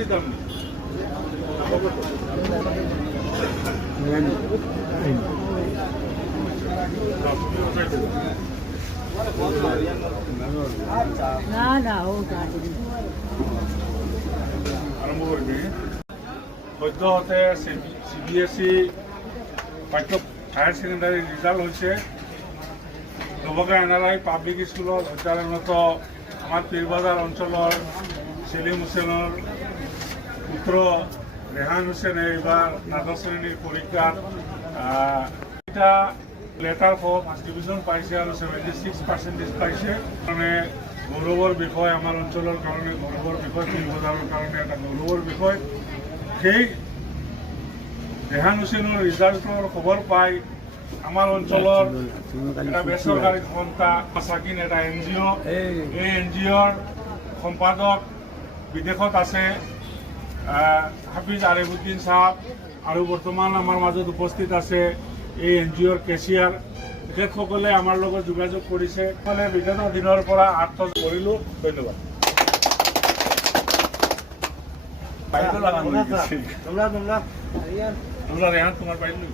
দিতাম আৰম্ভ কৰিবি সদ্যহতে CBSE পাঠ্য হায়াৰ ছেকেণ্ডাৰী ৰিজাল্ট হৈছে। নবকা এনালাই পাব্লিক স্কুলত অধ্যয়নরত আমার পীরবাজার অঞ্চলের সেলিম হুসেনের পুত্র রেহান হুসেনে এবার দ্বাদশ শ্রেণীর পরীক্ষার এটা লেটার ফার্স্ট ডিভিশন পাইছে আর 76% পাইছে। মানে গৌরবের বিষয় আমার অঞ্চলের কারণে, গৌরবের বিষয় পীরবাজারের কারণে একটা গৌরবের বিষয়। সেই রেহান হুসেনের রেজাল্টর খবর পাই আমার অঞ্চলের একটা বেসরকারি সংস্থা সাকিন এটা NGO, এই NGOর সম্পাদক বিদেশত আছে হাফিজ আরিফুদ্দিন সাহেব, আৰু বৰ্তমান আমাৰ মাজত উপস্থিত আছে এই NGOৰ কেচিয়াৰ। তেখেতসকলে আমাৰ লগত যোগাযোগ কৰিছে। বিভিন্ন দিনৰ পৰা আৰ্থ কৰিলোঁ। ধন্যবাদ। ৰেহান তোমাৰ পাৰিলোঁ